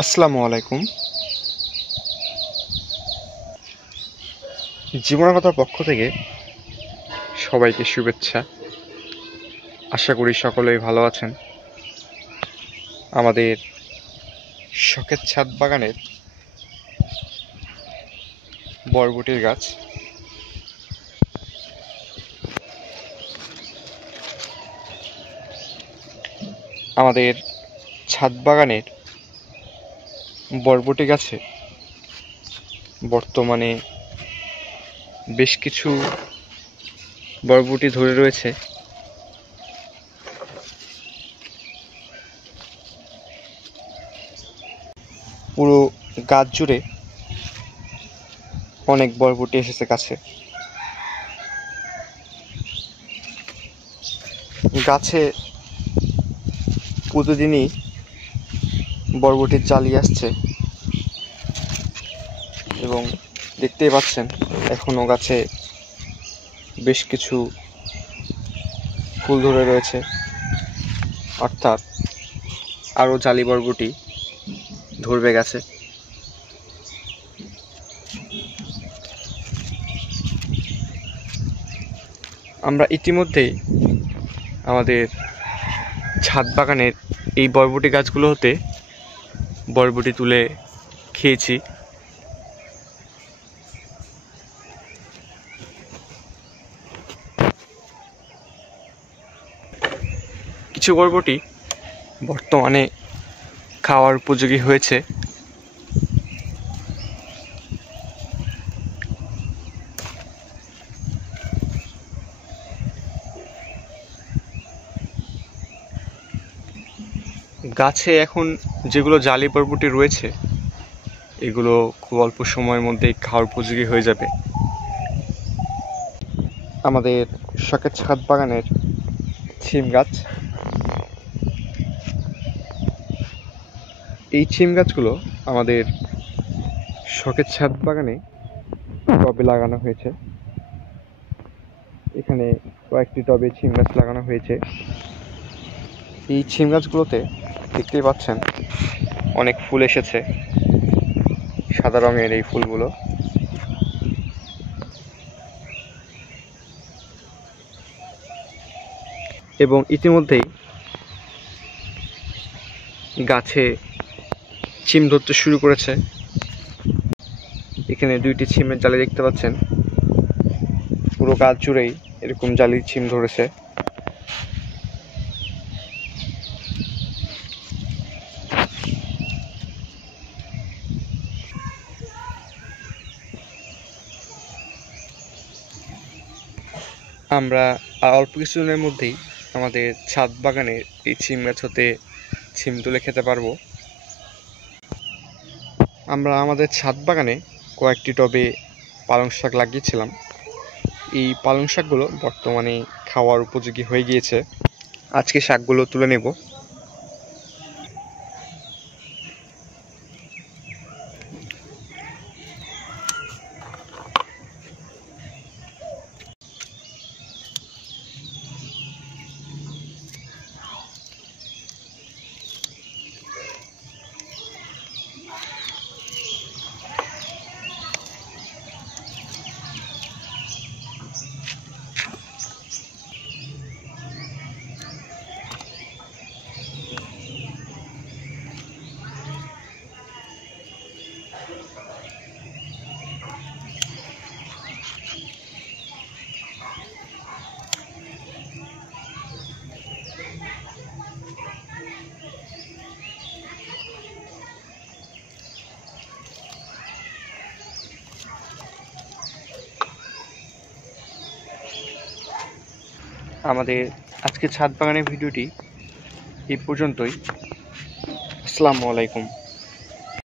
আসসালামু আলাইকুম। জীবনকথার পক্ষ থেকে সবাইকে শুভেচ্ছা। আশা করি সকলেই ভালো আছেন। আমাদের শখের ছাদ বাগানের বরবটির গাছ আমাদের ছাদ বাগানের বরবটি গাছে বর্তমানে বেশ কিছু বরবটি ধরে রয়েছে। পুরো গাছ জুড়ে অনেক বরবটি এসেছে গাছে। গাছে প্রতিদিনই বরবটির জালি আসছে এবং দেখতেই পাচ্ছেন এখনো গাছে বেশ কিছু ফুল ধরে রয়েছে, অর্থাৎ আরও জালি বরবটি ধরবে গাছে। আমরা ইতিমধ্যেই আমাদের ছাদ বাগানের এই বরবটি গাছগুলো হতে বরবটি তুলে খেয়েছি। কিছু বরবটি বর্তমানে খাওয়ার উপযোগী হয়েছে। গাছে এখন যেগুলো জালি বরবটি রয়েছে এগুলো খুব অল্প সময়ের মধ্যেই খাওয়ার উপযোগী হয়ে যাবে। আমাদের শখের ছাদ বাগানের ছিম গাছ, এই ছিম গাছগুলো আমাদের শখের ছাদ বাগানে টবে লাগানো হয়েছে। এখানে কয়েকটি টবে ছিম গাছ লাগানো হয়েছে। এই ছিম গাছগুলোতে দেখতেই পাচ্ছেন অনেক ফুল এসেছে, সাদা রঙের এই ফুলগুলো। এবং ইতিমধ্যেই গাছে ছিম ধরতে শুরু করেছে। এখানে দুইটি ছিমের জালি দেখতে পাচ্ছেন। পুরো গাছ জুড়েই এরকম জালির ছিম ধরেছে। আমরা অল্প কিছুদিনের মধ্যেই আমাদের ছাদ বাগানে এই ছিম গাছ হতে ছিম তুলে খেতে পারবো। আমরা আমাদের ছাদ বাগানে কয়েকটি টবে পালং শাক লাগিয়েছিলাম। এই পালং শাকগুলো বর্তমানে খাওয়ার উপযোগী হয়ে গিয়েছে। আজকে শাকগুলো তুলে নেব। আমাদের আজকে ছাদ বাগানের ভিডিওটি এই পর্যন্তই। আসসালামু আলাইকুম।